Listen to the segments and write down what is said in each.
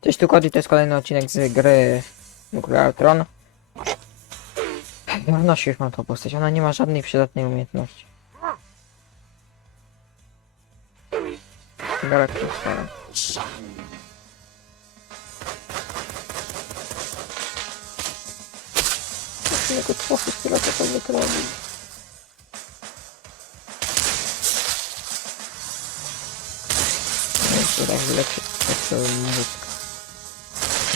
Cześć, tu Cody, to jest kolejny odcinek z gry Nuclear Tron. No już mam tą postać, ona nie ma żadnej przydatnej umiejętności. Galactus Star. Jego sposób, która cokolwiek robi. No i to tak lepszy mózg. No to jedynie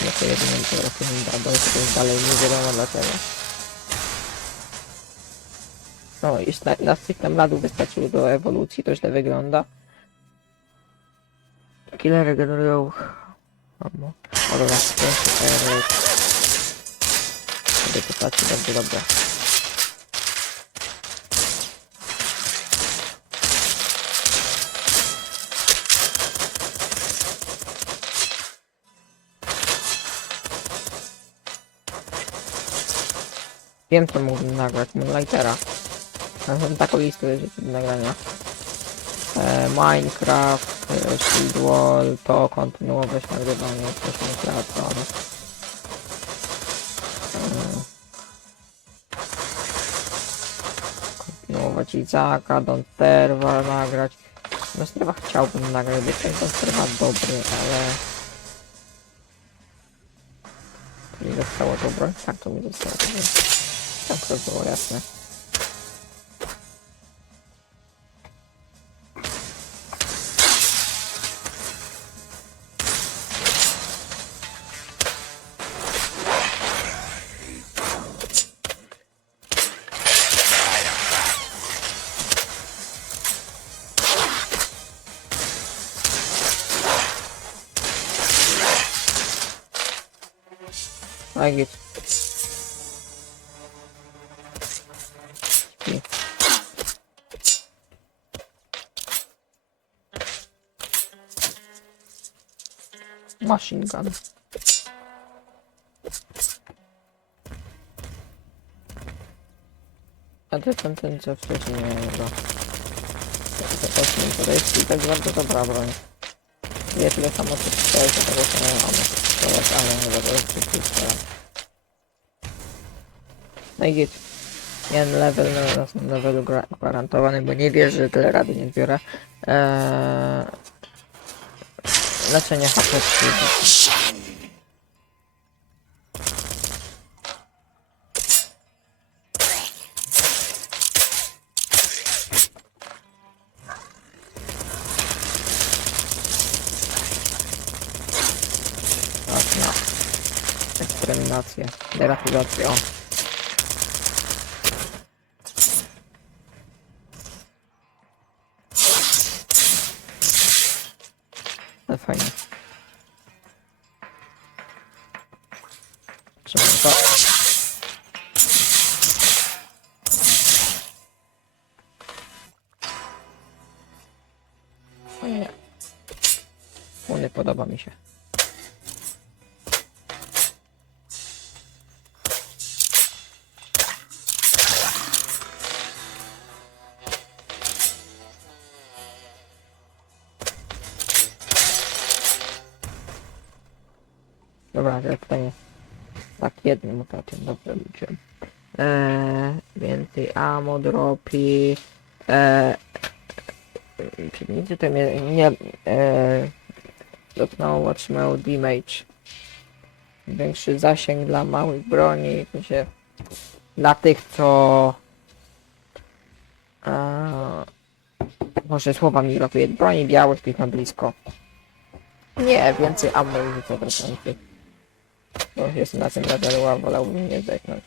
to mi da, bo to jest dalej nie wiadomo dlaczego. No i na, na tych tam ladów wystarczyło do ewolucji, to źle wygląda. Kile regenerują... Ammo. O dobra, pięć erek. Sobie postaci będzie dobra. Wiem co mógłbym nagrać, Moonlightera. Mam taką listę rzeczy do nagrania. E, Minecraft, e, Shield Wall, to kontynuować nagrywanie, też Minecraft, ale... E, kontynuować Izaka, Don Terwa nagrać. No Strewa chciałbym nagrać, bo ten Don Terwa dobry, ale... Mi zostało dobro? Tak, to mi zostało dobro. Tak to było jasne. I get. Machine gun. A ty ten, ten co wcześniej miałem go. To to jest i tak bardzo dobra broń. Wie tyle samo co cztery, to tego co nie mamy. To jest, ale nie będę przeciwko. No i git. Jeden level na następnym levelu gra- gwarantowany, bo nie wierzę, że tyle rady nie zbiorę. Eee... Leczenie HP 3. Tak. Deratyzację, o. fajnie. Trzeba to... Fajnie. O, nie podoba mi się. Dobra, teraz pytanie. Tak, jednym mutacją, dobrze liczyłem. Eee, więcej ammo dropi. Eee, przeciwnicy to mnie nie eee, dotknęło, otrzymają damage. Większy zasięg dla małych broni, w sensie dla tych, co eee, może słowa mi brakuje. Broni białych, tych na blisko. Nie, więcej ammo i wracających. Bo jestem na tym a wolałbym nie zdechnąć.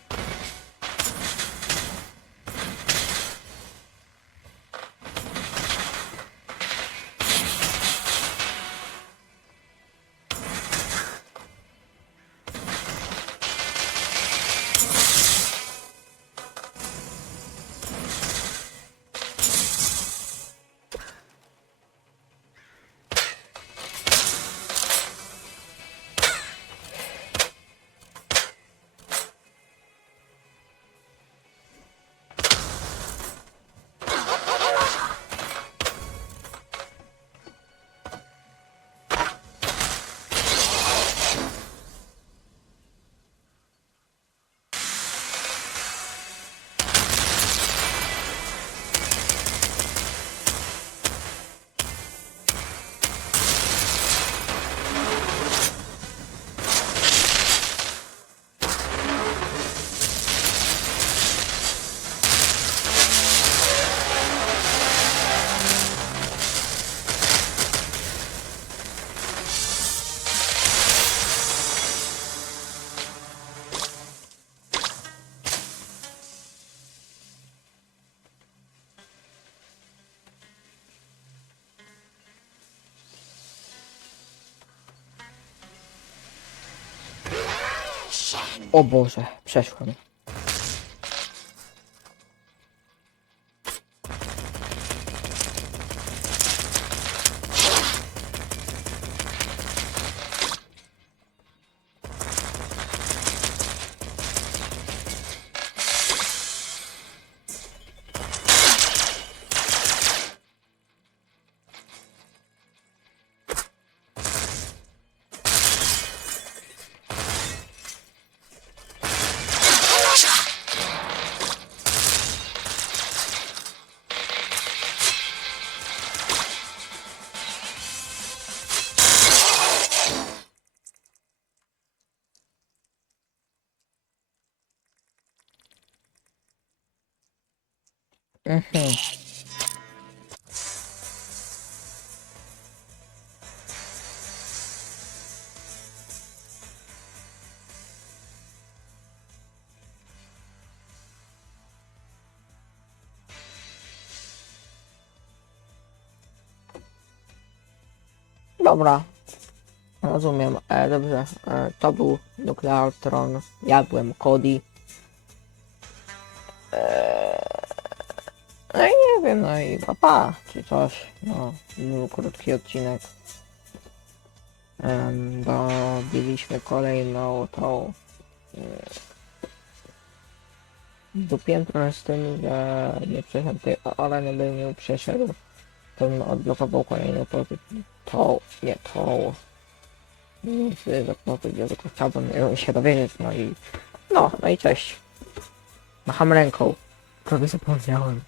O Boże, przeszłem. Mhm. Dobra. Rozumiem. E, dobrze. E, to był Nuclear Tron. Ja byłem Cody. No i papa, czy coś. No, był krótki odcinek. Em, dobiliśmy kolejną tą... trochę z tym, że nie przeszedł tej by nie przeszedł. To bym odblokował kolejną pozycję. Tą, nie tą. Nie chcę zapowiedzieć, ja tylko chciałbym ją się dowiedzieć, no i... No, no i cześć. Macham ręką. Prawie zapomniałem.